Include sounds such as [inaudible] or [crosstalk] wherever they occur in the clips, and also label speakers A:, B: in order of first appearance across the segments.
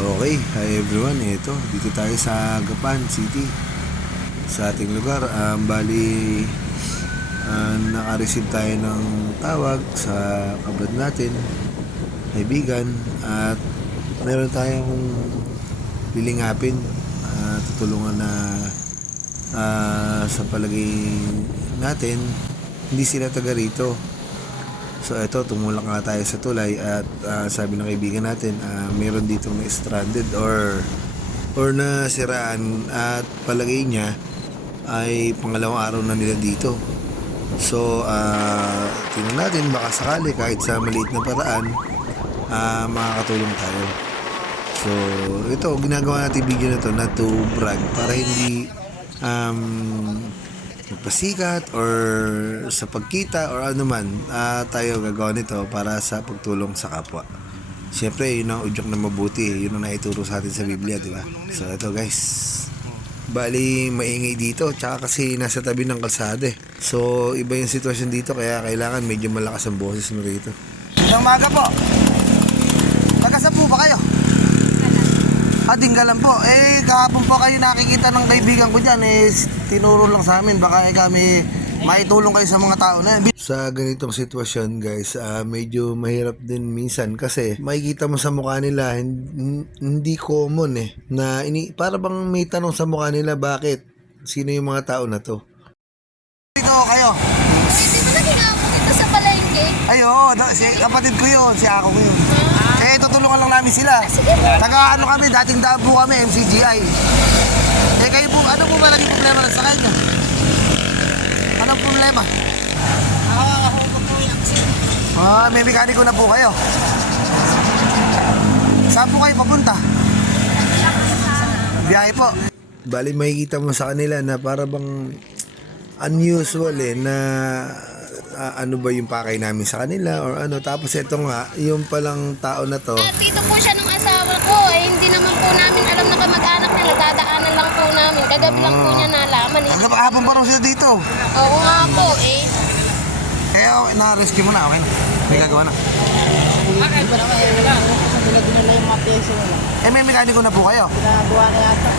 A: Okay, hi everyone. Ito, dito tayo sa Gapan City. Sa ating lugar. Um, bali, uh, naka-receive tayo ng tawag sa kabrad natin, kaibigan, at meron tayong lilingapin at tutulungan na ah, sa palagay natin, hindi sila taga rito. So ito, tumulak nga tayo sa tulay at ah, sabi ng kaibigan natin, ah, meron dito na stranded or or nasiraan at palagay niya ay pangalawang araw na nila dito. So, ah tingnan natin baka sakali kahit sa maliit na paraan ah makakatulong tayo. So, ito, ginagawa natin video na to na to brag para hindi um, magpasikat or sa pagkita or ano man ah, tayo gagawa nito para sa pagtulong sa kapwa. Siyempre, yun ang udyok na mabuti. Yun ang naituro sa atin sa Biblia, di ba? So, ito guys. Bali, maingay dito. Tsaka kasi nasa tabi ng kalsada eh. So, iba yung sitwasyon dito. Kaya kailangan medyo malakas ang boses mo rito.
B: Magandang umaga po. Nagkasa po ba kayo? Ah, Dinggalan po. Eh, kahapon po kayo nakikita ng kaibigan ko dyan. Eh, tinuro lang sa amin. Baka eh, kami maitulong kayo sa mga tao na yan.
A: Sa ganitong sitwasyon guys, ah, medyo mahirap din minsan kasi makikita mo sa mukha nila hin- hindi common eh na ini para bang may tanong sa mukha nila bakit sino yung mga tao na to.
B: Dito kayo.
C: Hindi mo naging ako dito sa palengke.
B: Ay, oo. da- si, kapatid ko yun. Si ako ko yun. Eh, tutulungan lang namin sila.
C: Po.
B: Taga ano kami, dating daan po kami, MCGI. Eh, kayo po, ano po ba naging problema sa kanya? Anong problema? Ah, may mekaniko na po kayo. Saan po kayo papunta? Biyahe po.
A: Bali makikita mo sa kanila na para bang unusual eh na ah, ano ba yung pakay namin sa kanila or ano tapos ito nga yung palang tao na to
C: At dito po siya ng asawa ko. Eh, hindi naman po namin alam na kamag-anak niya. Nagdadaanan lang po namin. Kagabi lang po niya nalaman. Eh.
B: Hanggang hapon pa rin sila dito.
C: Oo nga po eh.
B: Eh, okay, na-rescue mo na, okay? May gagawa na. Eh, may mekaniko na po kayo.
D: ginagawa na yata.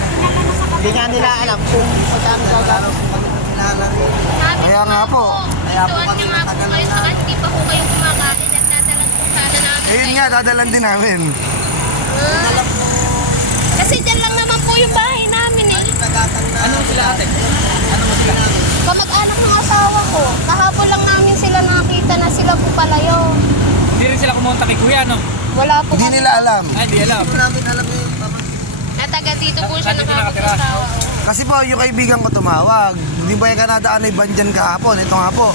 D: Hindi nga nila alam kung magkano gagawin.
B: Kaya nga po.
C: Nga po kayo sa hindi pa po kayo kumakain. At dadalan po sana namin
B: Eh, yun
C: kayo.
B: nga, dadalan din namin.
C: Ah. Kasi dyan lang naman po yung bahay namin eh.
D: Ano sila ate? Ano mo sila?
C: Kamag-anak ng asawa ko. Kahapon lang namin sila nakita na sila po pala yun.
E: Hindi rin sila kumunta kay Kuya, no?
C: Wala po
B: Hindi
C: kami.
B: nila alam.
E: Ay, hindi alam.
B: namin alam yun.
C: At taga dito po siya nakakapag-asawa.
B: Kasi po, yung kaibigan ko tumawag. Hindi ba yung kanadaan ay bandyan kahapon? Ito nga po.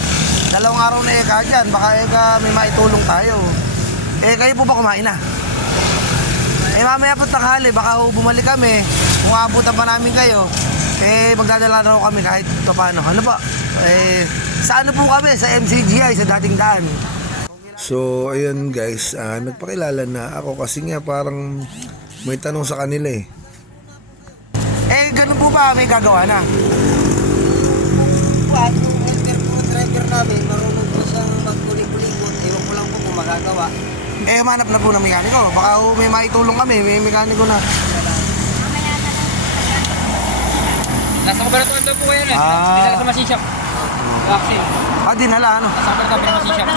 B: Dalawang araw na eka dyan. Baka eka may maitulong tayo. Eh, kayo po ba kumain na? Eh, mamaya po tanghali. Baka ho bumalik kami. Kung abutan pa namin kayo. Eh, magdadala na ho kami kahit pa paano. Ano po? Eh, sa ano po kami? Sa MCGI, sa dating daan.
A: So, ayun guys, ah, nagpakilala na ako kasi nga parang may tanong sa kanila eh.
B: Eh, ganun po ba? May gagawa na.
D: Helper driver namin, marunong po siyang magkuling-kulingot. Ewan ko lang po kung magagawa.
B: Eh, manap na po ng mekaniko. Baka ho, may maitulong kami. May mekaniko na.
E: Nasa kabaratuan daw po kayo, eh.
B: Ah.
E: May dala sa machine shop. Vaccine.
B: Ah, dinala, ano?
E: Nasa kabaratuan ng machine shop.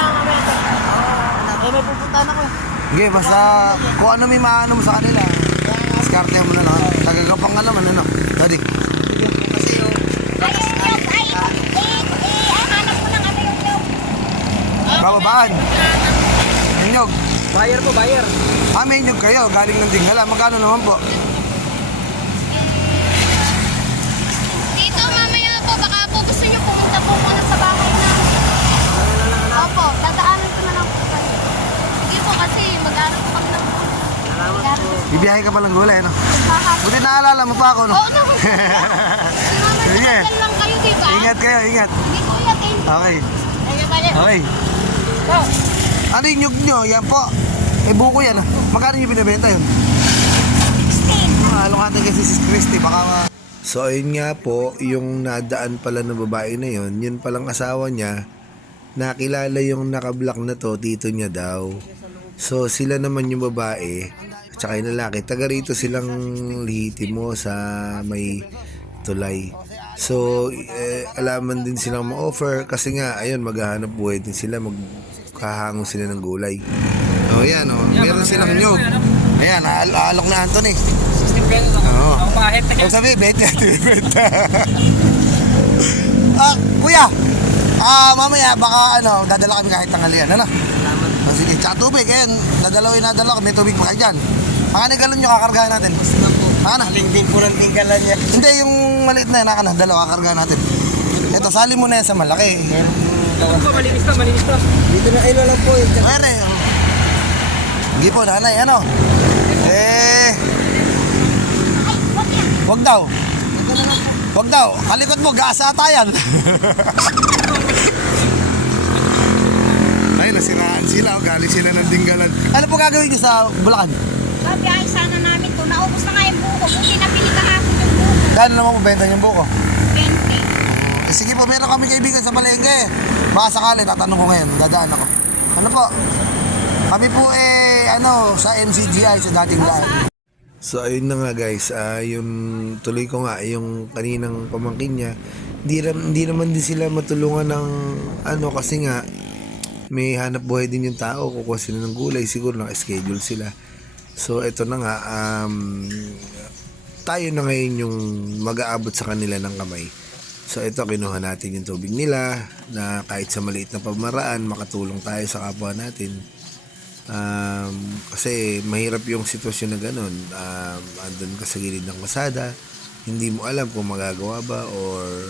D: Eh, may pupuntahan ako.
B: Sige, basta kung ano may maano mo sa kanila, diskarte mo na lang. Tagagapang ka naman, ano? Daddy.
D: Kasi yung
C: Ay, ay, ay, eh, eh, hanap ko ng ano yung yung
B: Bababaan. Inyog.
D: buyer po, buyer.
B: Ah, may inyog kayo. Galing ng Dingala. Magkano naman po?
C: Dito, mamaya po, baka po gusto niyo pumunta po muna sa bahay namin. Opo, dadaanan ko na lang po kayo. Sige po, kasi mag-aaral po kami ng Mag-aaral po.
B: Bibiyahe ka palang gulay, no? Buti naalala mo pa ako, no?
C: Oo mama, [laughs]
B: Sige.
C: tagal lang kayo, di ba?
B: Ingat kayo, ingat.
C: Hindi ko yakin.
B: Okay.
C: Ay,
B: Okay. Ano yung nyug nyo? Yan po. Eh, buko yan. Magkano yung binibenta yun?
C: 16.
B: Ah, along natin kay Sis Christy. Baka ma...
A: So, ayun nga po, yung nadaan pala na babae na yon yun palang asawa niya, nakilala yung nakablock na to, tito niya daw. So, sila naman yung babae, tsaka yung lalaki. Taga rito silang lihitimo sa may tulay. So, eh, alaman din silang ma-offer kasi nga, ayun, maghahanap buhay din sila, magkahango sila ng gulay. Oh, yan, oh. Meron silang nyog.
B: Ayan, al- aalok na Anthony.
E: 16 pesos ako.
B: Oo.
E: Ako mahit na
B: Huwag sabi, bete, bete. ah, kuya, ah, mamaya, baka, ano, dadala kami kahit tanghalian, ano?
D: Salamat.
B: O sige, tsaka tubig, ayan, dadalawin na dalawa, may tubig pa kayo dyan. Mga na galon nyo, kakargahan natin.
D: Gusto na po. Ng tinggalan niya.
B: Hindi, yung maliit na yan, na, dalawa, kakargahan natin. Ito, sali mo na yan sa malaki.
D: Meron gawan.
E: Ako, malinis to, malinis to.
D: Dito na kilo lang po eh.
B: Pwede. Hindi po, nanay, ano? Eh, wag daw. Wag daw. Kalikot mo, gaasa tayan. Ay, nasiraan sila. O, galing sila ng dinggalan. Ano po gagawin niyo sa Bulacan?
C: Babiyahin sana namin to. Naubos na nga yung buko. Buti napili kahapon yung buko.
B: Kano naman po benta yung buko?
C: 20.
B: Eh, sige po, meron kami kaibigan sa Balengke. Baka sakali, tatanong ko ngayon. Dadaan ako. Ano po? Kami po eh, ano, sa MCGI sa dating daan.
A: So ayun na nga guys, ah yung tuloy ko nga yung kaninang pamangkin niya, hindi, hindi naman din sila matulungan ng ano kasi nga may hanap buhay din yung tao, kukuha sila ng gulay, siguro naka-schedule sila. So ito na nga, um, tayo na ngayon yung mag-aabot sa kanila ng kamay. So ito, kinuha natin yung tubig nila na kahit sa maliit na pamaraan, makatulong tayo sa kapwa natin. Um, kasi mahirap yung sitwasyon na ganun. Um, andun ka sa gilid ng kasada, hindi mo alam kung magagawa ba or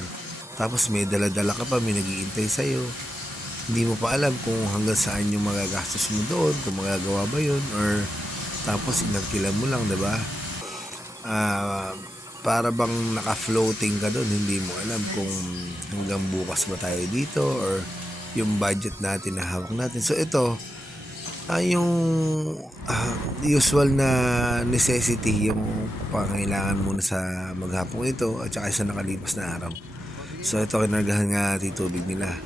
A: tapos may dala-dala ka pa, may nagiintay sa'yo. Hindi mo pa alam kung hanggang saan yung magagastos mo doon, kung magagawa ba yun or tapos inagkilan mo lang, 'di ba? Ah, para bang naka-floating ka doon, hindi mo alam kung hanggang bukas ba tayo dito or yung budget natin na hawak natin. So ito, ay yung ah, usual na necessity yung pangailangan muna sa maghapong ito at saka sa nakalipas na araw. So ito kinargahan nga natin tubig nila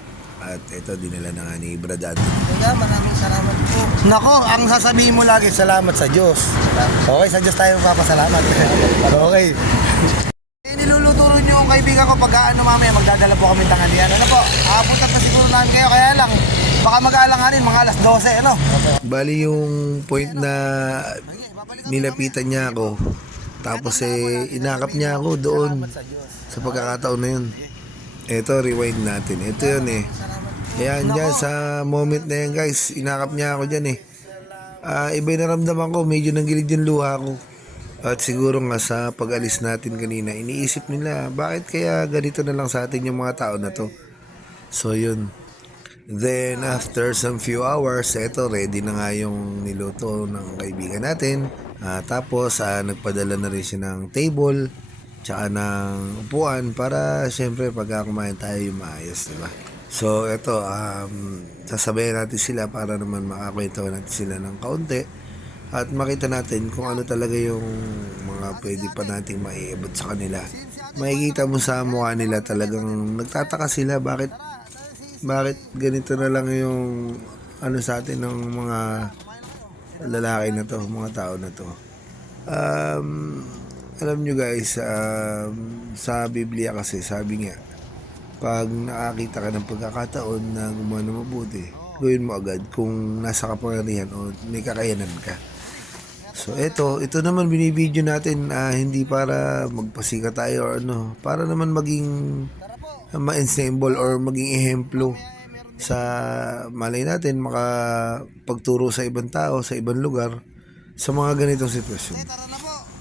A: at ito dinala na nga ni Brad Anthony.
D: Kuya, maraming salamat po.
B: Nako, ang sasabihin mo lagi, salamat sa Diyos. Okay, sa Diyos tayo papasalamat. [laughs] okay. Eh, niluluto rin yung kaibigan ko pag ano mamaya, magdadala po kami tanghalian. Ano po, apunta pa siguro namin kayo, kaya lang, baka mag-aalanganin, mga alas 12, ano?
A: Bali yung point na nilapitan niya ako tapos eh inakap niya ako doon sa pagkakataon na yun. Ito rewind natin. Ito yun eh. Ayan dyan sa moment na yan guys, inakap niya ako dyan eh. Ah, iba yung naramdaman ko, medyo nanggilid yung luha ko. At siguro nga sa pag-alis natin kanina, iniisip nila, bakit kaya ganito na lang sa atin yung mga tao na to? So yun. Then after some few hours, eto ready na nga yung niluto ng kaibigan natin. Ah, tapos ah, nagpadala na rin siya ng table tsaka ng upuan para syempre pagka kumain tayo yung maayos, di ba? So eto, um, sasabayan natin sila para naman makakwento natin sila ng kaunti at makita natin kung ano talaga yung mga pwede pa nating maiabot sa kanila. Makikita mo sa mukha nila talagang nagtataka sila bakit bakit ganito na lang yung ano sa atin ng mga lalaki na to, mga tao na to. Um, alam nyo guys, um, sa Biblia kasi sabi nga, pag nakakita ka ng pagkakataon na gumawa ng mabuti, gawin mo agad kung nasa kapangyarihan o may kakayanan ka. So ito, ito naman binibideo natin ah, hindi para magpasika tayo or ano, para naman maging ma-ensemble or maging ehemplo sa malay natin makapagturo sa ibang tao, sa ibang lugar sa mga ganitong sitwasyon.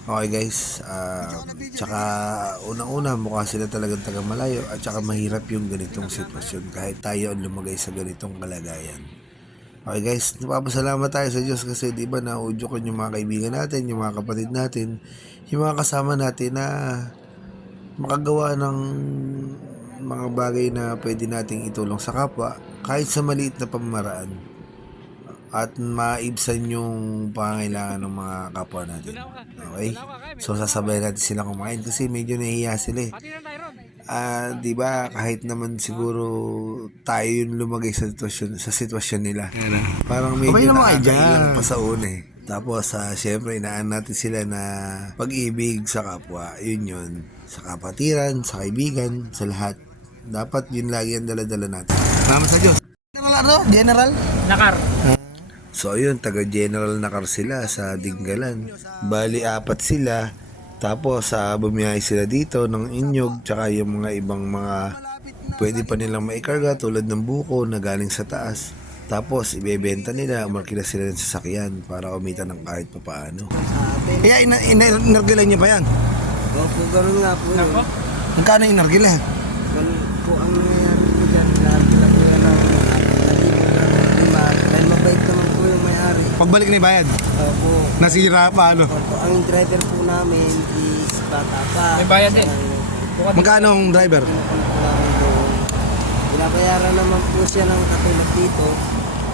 A: Okay guys, ah, tsaka unang-una mukha sila talagang taga malayo at tsaka mahirap yung ganitong sitwasyon. Kahit tayo ang lumagay sa ganitong kalagayan. Okay guys, napapasalamat tayo sa Diyos kasi di ba na-audio ko yung mga kaibigan natin, yung mga kapatid natin, yung mga kasama natin na makagawa ng mga bagay na pwede nating itulong sa kapwa kahit sa maliit na pamamaraan at maibsan yung pangangailangan ng mga kapwa natin. Okay? So sasabayan natin sila kumain kasi medyo nahihiya sila eh. Ah, 'di ba kahit naman siguro tayo yung lumagay sa sitwasyon sa sitwasyon nila. Parang medyo nakakailang pa sa una eh. Tapos, uh, syempre, inaan natin sila na pag-ibig sa kapwa. Yun yun. Sa kapatiran, sa kaibigan, sa lahat. Dapat yun lagi ang dala-dala natin. Salamat sa Diyos.
B: General ano? General?
E: Nakar.
A: So ayun, taga General Nakar sila sa Dinggalan. Bali apat sila. Tapos sa bumiyahe sila dito ng inyog tsaka yung mga ibang mga pwede pa nilang maikarga tulad ng buko na galing sa taas. Tapos ibebenta nila, markila sila ng sasakyan para kumita ng kahit papaano.
B: Kaya ina ina inargila niyo ba yan?
D: Opo, ganun nga po.
B: Magkano inargila?
D: Ganun po ang nangyayari po dyan. Lagi lang po yan ng nalibig ng lima. Dahil mabait naman po yung may-ari.
B: Pagbalik ni bayad,
D: Opo.
B: nasira pa ano?
D: Opo, ang driver po namin is bata pa.
E: May bayad din.
B: Magkano ang driver?
D: Binabayaran naman po siya ng katulad dito.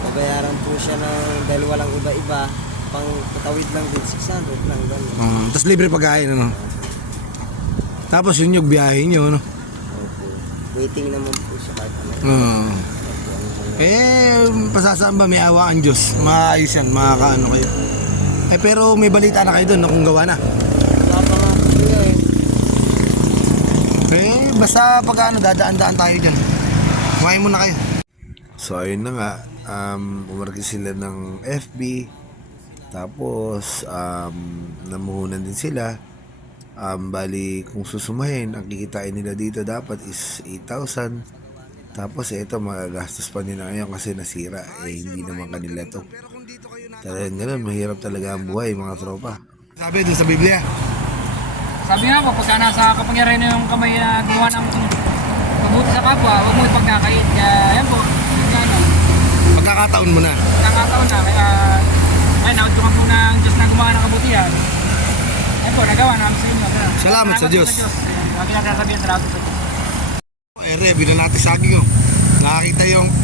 D: Babayaran po siya ng dahil walang iba-iba. Pang patawid lang din, 600 lang ganun.
B: Uh, tapos libre pagkain ano? Tapos yun yung biyahe nyo, ano?
D: Opo. Waiting naman po siya kahit ano.
B: Uh, eh, pasasaan ba may awa ang Diyos? Maayos yan, makakaano kayo. Eh pero may balita na kayo doon na kung gawa na.
D: Wala pa nga eh.
B: Eh, basta pag ano, dadaan-daan tayo dyan. Kumain muna kayo.
A: So ayun na nga, um, umarki sila ng FB. Tapos, um, namuhunan din sila. Um, bali, kung susumahin, ang kikitain nila dito dapat is 8,000. Tapos, ito, magagastos pa nila ngayon kasi nasira. Eh, hindi naman kanila to. Talagang ganun, mahirap talaga ang buhay, mga tropa.
B: Sabi dun sa Biblia.
E: Sabi nga po, pagka nasa kapangyarihan na yung kamay na gumawa ng mabuti sa kapwa, huwag mo ipagkakait. Kaya, yan po. Yun nga, no.
B: Pagkakataon mo na.
E: Nakakataon na. Kaya, ay, nautukan po ng Diyos na gumawa ng kabutihan. Yan po, nagawa namin sa inyo. Ganun.
B: Salamat sa Diyos.
E: Ayan, Lagi lang sasabihin, salamat sa
B: Eh, Re, bilang natin saging oh. Nakakita yung... [laughs]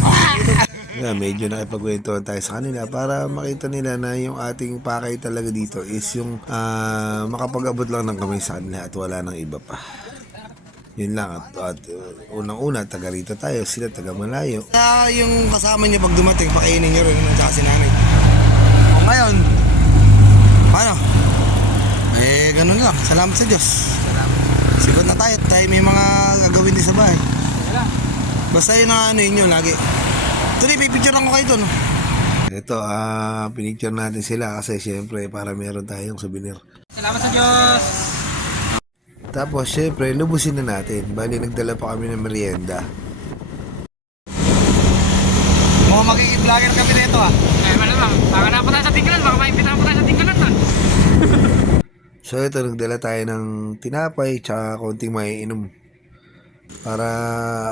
A: Yeah, medyo nakipagkwentuhan tayo sa kanila para makita nila na yung ating pakay talaga dito is yung ah, makapag-abot lang ng kamay sa kanila at wala nang iba pa. Yun lang. At, at uh, unang-una, taga rito tayo. Sila taga malayo.
B: Ah, yung kasama niya pag dumating, pakainin niyo rin at saka si nanay. O ngayon, ano? Eh, ganun lang. Salamat sa Diyos. Sigot na tayo. Tayo may mga gagawin din sa bahay. Basta yun ang ano yun lagi. Tuloy, pipicturean ko kayo dun.
A: Ito, ah, pinicture natin sila kasi syempre para meron tayong souvenir.
E: Salamat sa Diyos.
A: Tapos syempre, lubusin na natin. Bali, nagdala pa kami ng merienda.
B: Mga magiging vlogger kami nito ah.
E: Eh, malamang. Baka na po tayo sa tingkalan. Baka maimbitahan po tayo sa tingkalan doon.
A: So ito, nagdala tayo ng tinapay tsaka konting maiinom. Para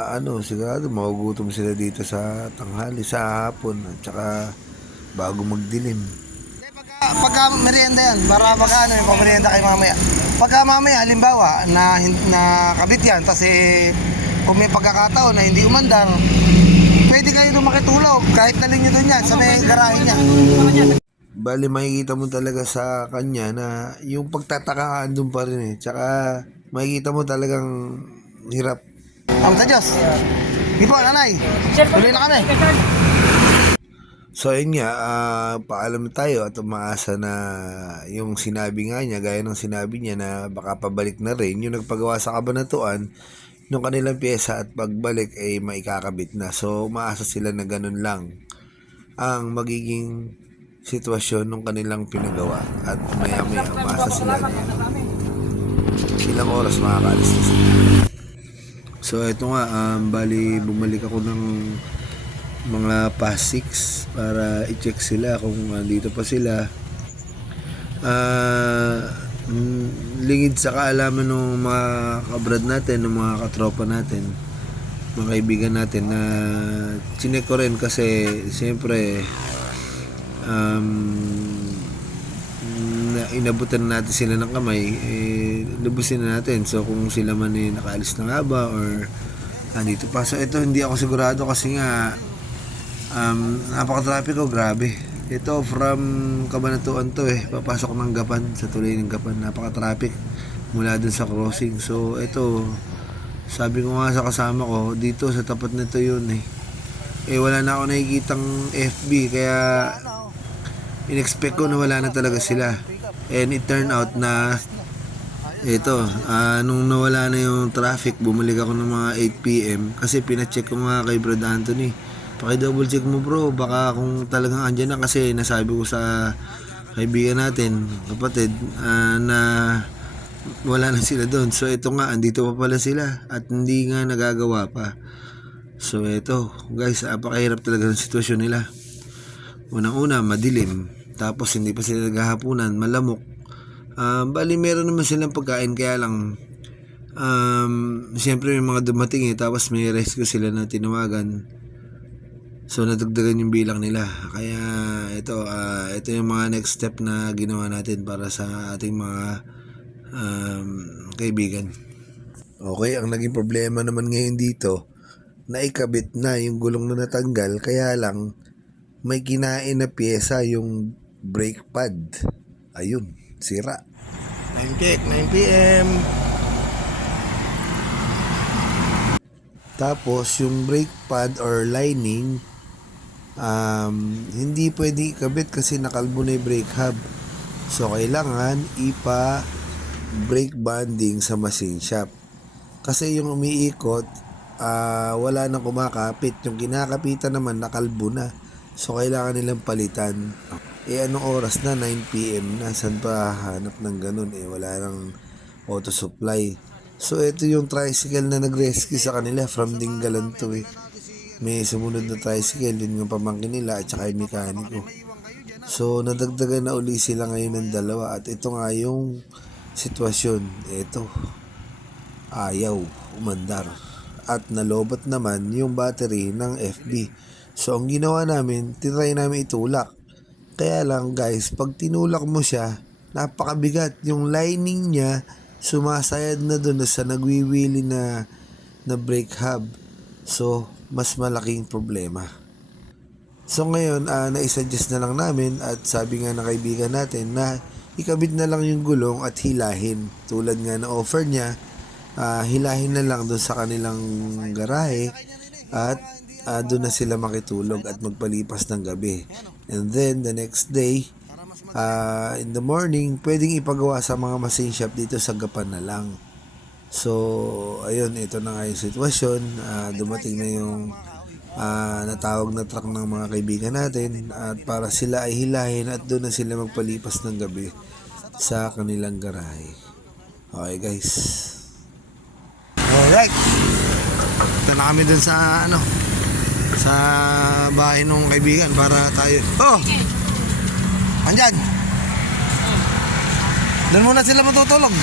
A: ano, sigurado magugutom sila dito sa tanghali, sa hapon, at tsaka bago magdilim.
B: Pagka, pagka merienda yan, para pagka ano yung pamerienda kayo mamaya. Pagka mamaya, halimbawa, na, na kabit yan, kasi kung may pagkakataon na hindi umandar, pwede kayo doon makitulog, kahit nalin nyo doon yan, sa may garahe niya.
A: Bali, makikita mo talaga sa kanya na yung pagtataka andun pa rin eh. Tsaka makikita mo talagang hirap.
B: Ang sa Diyos. Di po, nanay. Tuloy na kami.
A: So ayun nga, ah, paalam tayo at umaasa na yung sinabi nga niya, gaya ng sinabi niya na baka pabalik na rin, yung nagpagawa sa kabanatuan, nung kanilang pyesa at pagbalik ay maikakabit na. So umaasa sila na ganun lang ang magiging sitwasyon nung kanilang pinagawa at maya maya umaasa sila na ilang oras makakaalis na sila. So ito nga, um, bali bumalik ako ng mga past 6 para i-check sila kung andito pa sila. Mm, lingid sa kaalaman ng mga kabrad natin, ng mga katropa natin, mga kaibigan natin na chinek rin kasi siyempre um, inabutan natin sila ng kamay, eh, lubusin na natin. So, kung sila man eh, nakaalis na nga ba or andito pa. So, ito hindi ako sigurado kasi nga um, napaka-traffic ko, grabe. Ito from Kabanatuan to eh. Papasok ng Gapan, sa tuloy ng Gapan. Napaka-traffic mula dun sa crossing. So, ito, sabi ko nga sa kasama ko, dito sa tapat nito yun eh. Eh, wala na ako nakikitang FB, kaya inexpect ko na wala na talaga sila. And it turned out na ito, ah, nung nawala na yung traffic, bumalik ako ng mga 8pm kasi pinacheck ko nga kay Brad Anthony. Paki-double check mo bro, baka kung talagang andyan na kasi nasabi ko sa kaibigan natin, kapatid, ah, na wala na sila doon. So ito nga, andito pa pala sila at hindi nga nagagawa pa. So ito, guys, apakahirap talaga ng sitwasyon nila. Unang-una, madilim. Tapos hindi pa sila naghahapunan, malamok. Um, bali, meron naman silang pagkain, kaya lang, um, siyempre may mga dumating eh, tapos may rescue sila na tinawagan. So, nadagdagan yung bilang nila. Kaya, ito, ah, ito yung mga next step na ginawa natin para sa ating mga um, kaibigan. Okay, ang naging problema naman ngayon dito, naikabit na yung gulong na natanggal, kaya lang, may kinain na pyesa yung brake pad. Ayun, sira.
B: 9 kick, 9 p.m.
A: Tapos, yung brake pad or lining, um, hindi pwede ikabit kasi nakalbo na yung brake hub. So, kailangan ipa brake banding sa machine shop. Kasi yung umiikot, ah, wala nang kumakapit. Yung kinakapitan naman, nakalbo na. So, kailangan nilang palitan. Eh, anong oras na? 9pm na. Saan pa hanap ng ganun? Eh, wala nang auto supply. So, ito yung tricycle na nag-rescue sa kanila from Dingalan to eh. May sumunod na tricycle, yun yung pamangkin nila at saka yung mekaniko. So, nadagdagan na uli sila ngayon ng dalawa at ito nga yung sitwasyon. Ito, ayaw, umandar. At nalobot naman yung battery ng FB. So, ang ginawa namin, tinry namin itulak. Kaya lang guys, pag tinulak mo siya, napakabigat. Yung lining niya, sumasayad na doon sa nagwiwili na, na brake hub. So, mas malaking problema. So ngayon, uh, naisuggest na lang namin at sabi nga ng kaibigan natin na ikabit na lang yung gulong at hilahin. Tulad nga na offer niya, ah, hilahin na lang doon sa kanilang garahe at ah, doon na sila makitulog at magpalipas ng gabi. And then the next day, ah, in the morning, pwedeng ipagawa sa mga machine shop dito sa Gapan na lang. So, ayun, ito na nga yung sitwasyon. Ah, dumating na yung ah, natawag na truck ng mga kaibigan natin at para sila ay hilahin at doon na sila magpalipas ng gabi sa kanilang garahe. Okay guys.
B: Alright. Ito na kami dun sa ano sa bahay ng kaibigan para tayo. Oh! Andyan. Doon muna sila matutulog.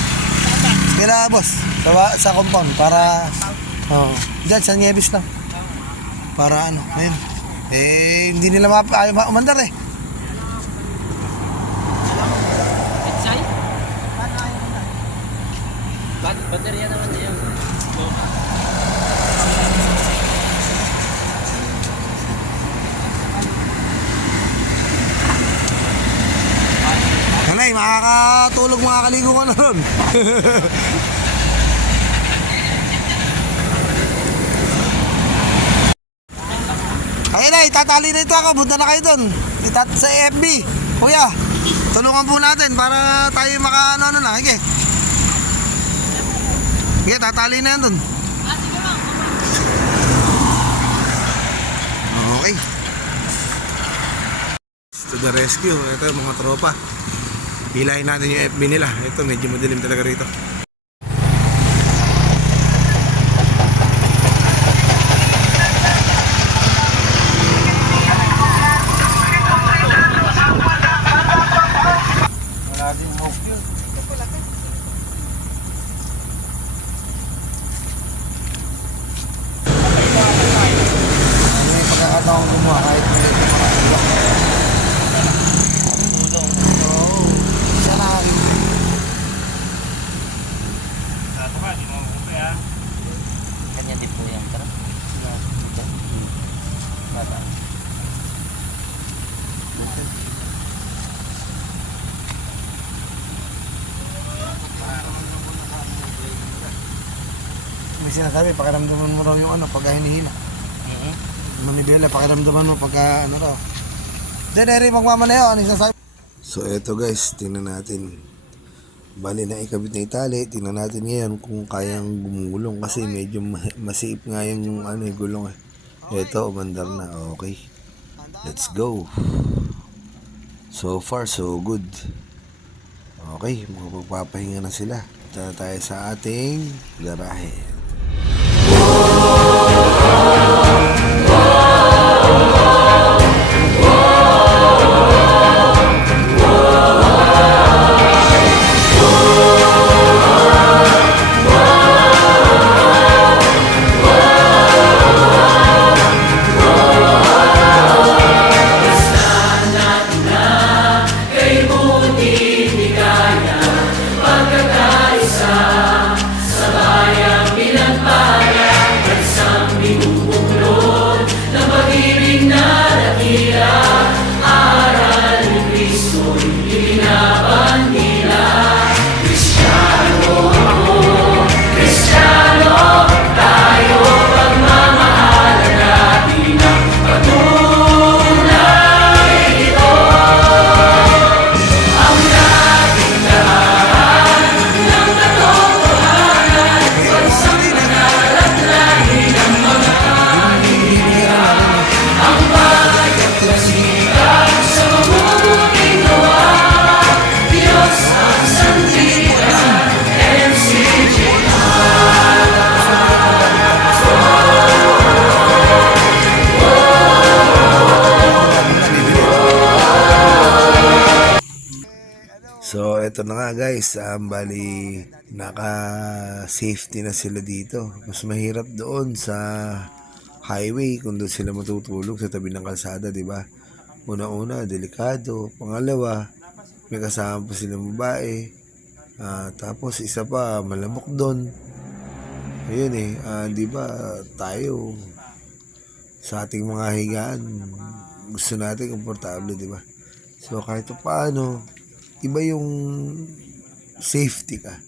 B: Kila boss. Sa, sa compound para oh, diyan sa Nieves lang. Para ano, ayun. Eh, hindi nila map ayaw ma- umandar eh.
E: Baterya naman niya.
B: Kanay, makakatulog makakaligo ka na ron. [laughs] Ayun na, itatali na ito ako. Punta na kayo doon. Itat sa FB. Kuya, tulungan po natin para tayo maka ano, ano na. Sige. Sige, tatali na yan doon. Okay. To the rescue. Ito yung mga tropa. Pilahin natin yung FB nila. Ito, medyo madilim talaga rito. May pagkakataong gumawa kahit may mga Siya na akin.
D: Kanya din po yan. Tara. Ito. Bata.
B: Sinasabi, pakiramdaman mo raw yung ano, pagka hinihila.
D: Mhm.
B: Manibela, pakiramdaman mo pagka ano raw. Then, Eri, magmama na yun. Ano yung sasabi?
A: So eto guys, tingnan natin. Bali na ikabit na itali, tingnan natin ngayon kung kayang gumulong kasi medyo ma- masiip nga yung ano, yung gulong eh. Eto, umandar na. Okay. Let's go. So far, so good. Okay, magpapahinga na sila. Tara tayo sa ating garahe. Guys. Um, bali, naka-safety na sila dito. Mas mahirap doon sa highway kung doon sila matutulog sa tabi ng kalsada, di ba? Una-una, delikado. Pangalawa, may kasama pa silang babae. Ah, tapos isa pa, malamok doon. Ayun eh, ah, di ba tayo sa ating mga higaan, gusto natin komportable, di ba? So kahit pa paano, iba yung safety ka.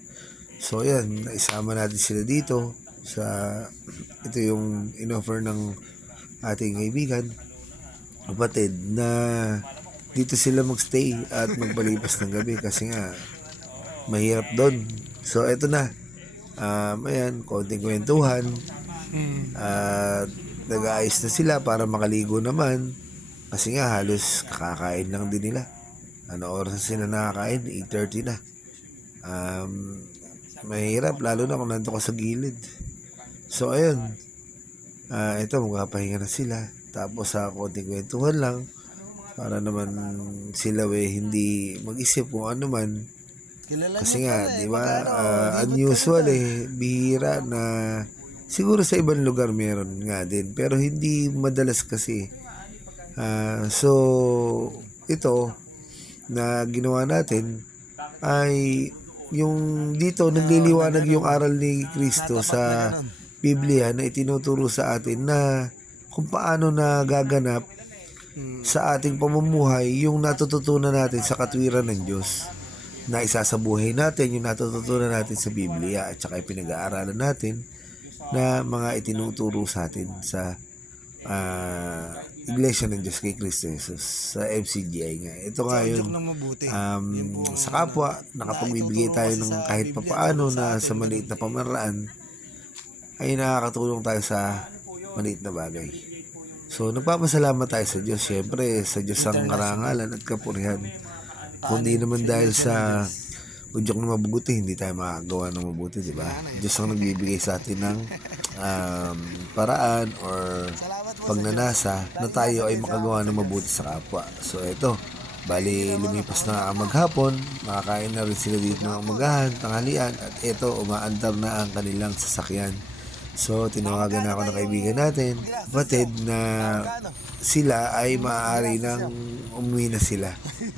A: So yan, naisama natin sila dito sa ito yung inoffer ng ating kaibigan kapatid na dito sila magstay at magpalipas ng gabi kasi nga mahirap doon. So eto na. Um, ayan, konting kwentuhan. At nag-aayos na sila para makaligo naman. Kasi nga halos kakakain lang din nila. Ano oras na sila nakakain? 8.30 na. Um, mahirap, lalo na kung nandun ka sa gilid. So, ayun. Ah, ito, magpapahinga na sila. Tapos sa konting kwentuhan lang, para naman sila we hindi mag-isip kung ano man. Kasi nga,
B: eh,
A: di ba,
B: ka
A: unusual eh, bihira na siguro sa ibang lugar meron nga din, pero hindi madalas kasi. Ah, so, ito, na ginawa natin, ay yung dito nagliliwanag yung aral ni Kristo sa Biblia na itinuturo sa atin na kung paano na gaganap sa ating pamumuhay yung natututunan natin sa katwiran ng Diyos na isa sa buhay natin yung natututunan natin sa Biblia at saka pinag-aaralan natin na mga itinuturo sa atin sa ah, Iglesia ng Diyos kay Kristo Jesus sa MCGI nga. Ito nga yun. Um, sa kapwa, nakapagbibigay tayo ng kahit papaano na sa maliit na pamaraan ay nakakatulong tayo sa maliit na bagay. So, nagpapasalamat tayo sa Diyos. Siyempre, sa Diyos ang karangalan at kapurihan. Kundi naman dahil sa udyok na mabuti, hindi tayo makagawa ng mabuti, di ba? Diyos ang nagbibigay sa atin ng um, paraan or pagnanasa na tayo ay makagawa ng mabuti sa kapwa. So, ito. Bali, lumipas na ang maghapon, makakain na rin sila dito ng umagahan, tanghalian, at ito, umaandar na ang kanilang sasakyan. So, tinawagan na ako ng kaibigan natin, kapatid, na sila ay maaari nang umuwi na sila.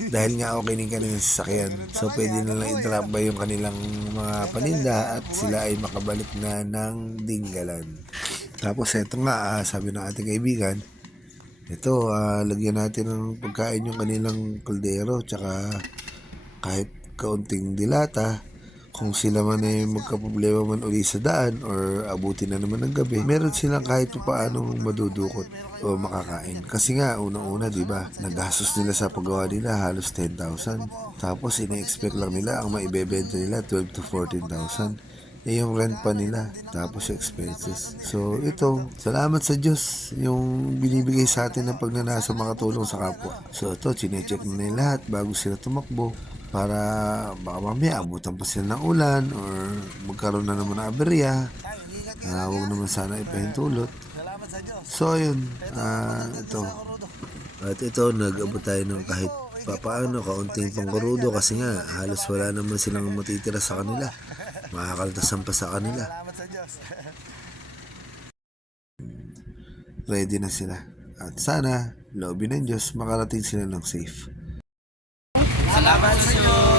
A: Dahil nga okay ng kanilang sasakyan. So, pwede na lang i-drop by yung kanilang mga paninda at sila ay makabalik na ng dinggalan. Tapos, eto nga, ah, sabi ng ating kaibigan, ito, ah, lagyan natin ng pagkain yung kanilang kaldero, tsaka kahit kaunting dilata, kung sila man ay magkaproblema man uli sa daan or abutin na naman ng gabi, meron silang kahit pa paano madudukot o makakain. Kasi nga, unang-una, di ba, nagastos nila sa paggawa nila halos 10,000. Tapos, ina-expect lang nila ang maibebenta nila 12 to 14,000 eh yung rent pa nila tapos expenses. So ito salamat sa Diyos yung binibigay sa atin ng pagnanasa makatulong sa kapwa. So ito chinecheck na nila lahat bago sila tumakbo para baka mamaya abutan pa sila ng ulan or magkaroon na naman ng aberya. Ah, huwag naman sana ipahintulot. So ayun. Ah, ito. At ito nag-abot tayo ng kahit papaano kaunting pangkurudo kasi nga halos wala naman silang matitira sa kanila makakaltasan pa sa kanila. [laughs] Ready na sila. At sana loobin ng Diyos makarating sila ng safe.
B: Salamat sa Diyos.